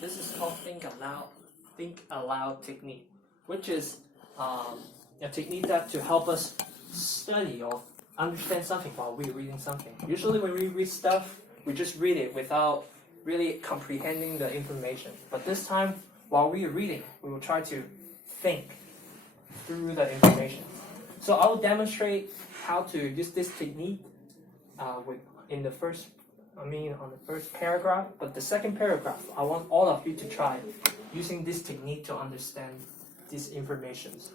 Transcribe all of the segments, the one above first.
This is called think aloud technique, which is a technique that to help us study or understand something while we're reading something. Usually when we read stuff, we just read it without really comprehending the information. But this time, while we are reading, we will try to think through the information. So I will demonstrate how to use this technique on the first paragraph. But the second paragraph, I want all of you to try using this technique to understand these informations.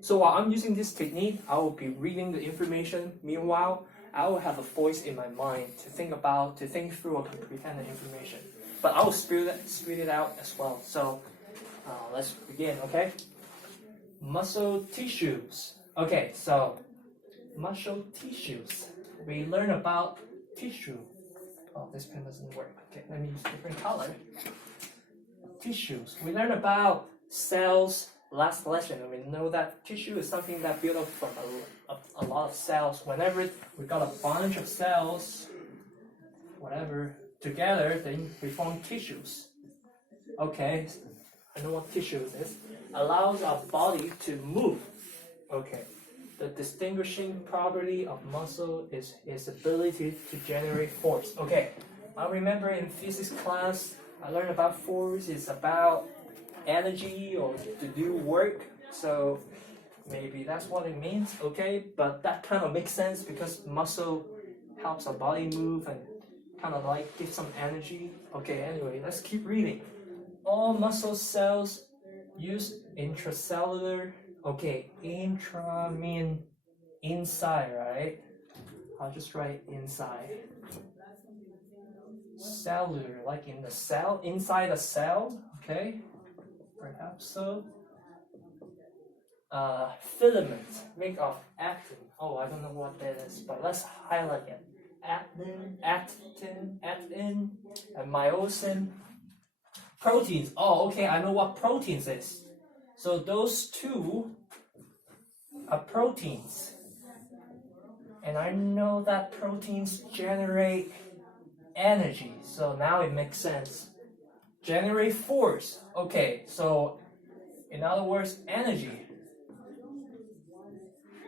So while I'm using this technique, I will be reading the information. Meanwhile, I will have a voice in my mind to think through or comprehend the information. But I will spit it out as well. So let's begin, okay? Muscle tissues. Okay, so muscle tissues. We learn about tissue. Oh, this pen doesn't work. Okay, let me use a different color. Tissues. We learn about cells last lesson, and we know that tissue is something that built up from a lot of cells. Whenever we got a bunch of cells, whatever, together, then we form tissues. Okay, I know what tissues is. Allows our body to move. Okay, the distinguishing property of muscle is its ability to generate force. Okay, I remember in physics class, I learned about force is about energy or to do work. So maybe that's what it means. Okay, but that kind of makes sense because muscle helps our body move and kind of like give some energy. Okay, anyway, let's keep reading. All muscle cells use intracellular. Okay, intra mean inside, right? I'll just write inside. Cellular, like in the cell, inside a cell. Okay, perhaps so. Filament made of actin. Oh, I don't know what that is, but let's highlight it. Actin, and myosin. Proteins. Oh, okay, I know what proteins is. So those two are proteins. And I know that proteins generate energy. So now it makes sense. Generate force. Okay, so in other words, energy.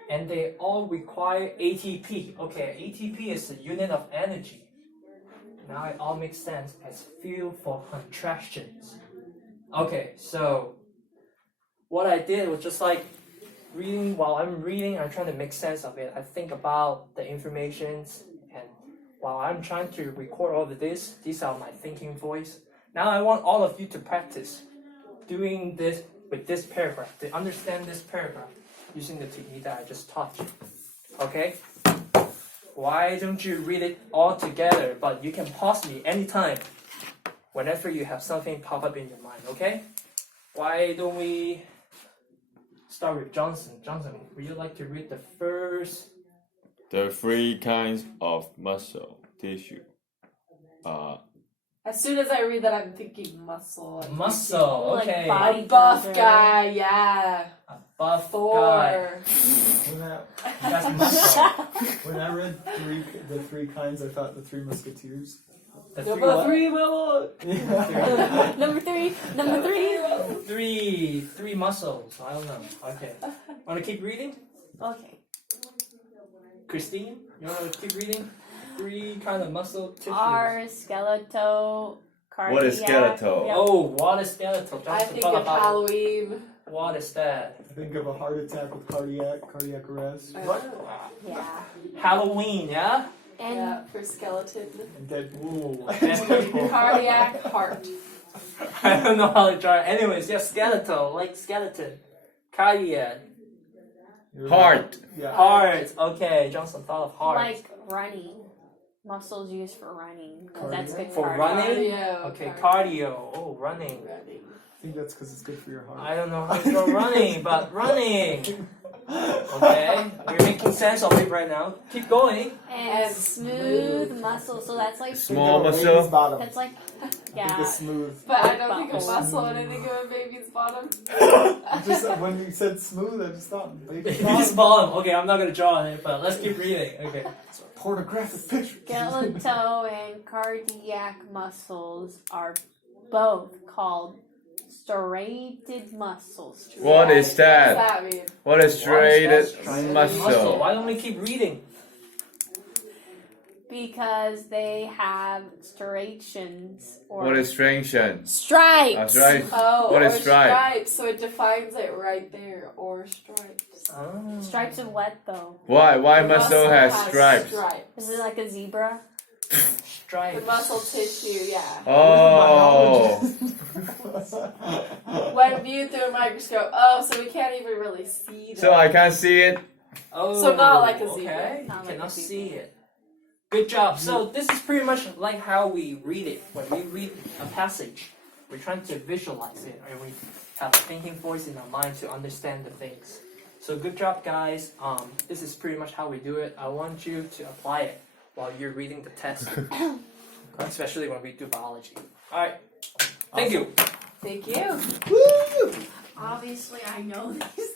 And they all require ATP. Okay, ATP is the unit of energy. Now it all makes sense as fuel for contractions. Okay, so what I did was just like reading. While I'm reading, I'm trying to make sense of it. I think about the informations, and while I'm trying to record all of this, these are my thinking voice. Now I want all of you to practice doing this with this paragraph, to understand this paragraph using the technique that I just taught you. Okay? Why don't you read it all together? But you can pause me anytime whenever you have something pop up in your mind, okay? Why don't we start with Johnson? Johnson, would you like to read the first? The 3 kinds of muscle tissue. As soon as I read that, I'm thinking muscle. Muscle, okay. Like body buff guy, yeah. A buff Thor. guy. That's muscle. When I read the 3 kinds, I thought the 3 Musketeers. The Number 3, Willow. Number three. Three muscles. I don't know. Okay. Want to keep reading? Okay. Christine, you want to keep reading? 3 kind of muscle tissues. Our skeletal, cardiac. What is skeletal? Yep. Oh, what is skeletal? I Johnson, think talk of about Halloween. what is that? I think of a heart attack with cardiac arrest. Yeah. Halloween, yeah? And Yeah, for skeleton. And Deadpool. Ooh. Deadpool. Cardiac, heart. I don't know how to draw it. Anyways, yeah, skeletal, like skeleton. Cardiac. Heart. Yeah. Heart. Okay, Johnson thought of heart. like running. Muscles used for running. 'Cause that's good For cardio. running? Cardio. Okay, cardio. Oh, running. Running. I think that's because it's good for your heart. I don't know how to spell running, but running. Okay, we're making sense of it right now. Keep going. And smooth muscles. So that's like Small Think of a muscle. baby's bottom. that's like I think yeah. it's smooth. But I don't think of Bottom. muscle when I think of a baby's bottom. When you said smooth, I just thought baby's Baby's bottom. bottom. Okay, I'm not gonna draw on it, but let's keep reading. Okay. It's a pornographic picture. Skeletal and cardiac muscles are both called striated muscles. What is What that? does that mean? What is striated Striated muscle? Why don't we keep reading? Because they have striations or What is striation? stripes. Stripe. Oh, What or is stripe? stripes. So it defines it right there. Or stripes. Oh. Stripes of what though? Why The muscle has stripes? Is it like a zebra? The Stripes. muscle tissue, yeah. Oh. When viewed through a microscope. Oh, so we can't even really see them. So I can't see it. Oh, So not like a zebra. Okay, Not you like cannot a zebra. see it. Good job. So this is pretty much like how we read it. When we read a passage, we're trying to visualize it, and we have a thinking voice in our mind to understand the things. So good job, guys. This is pretty much how we do it. I want you to apply it while you're reading the test, especially when we do biology. All right. Thank you. Thank you. Obviously, I know these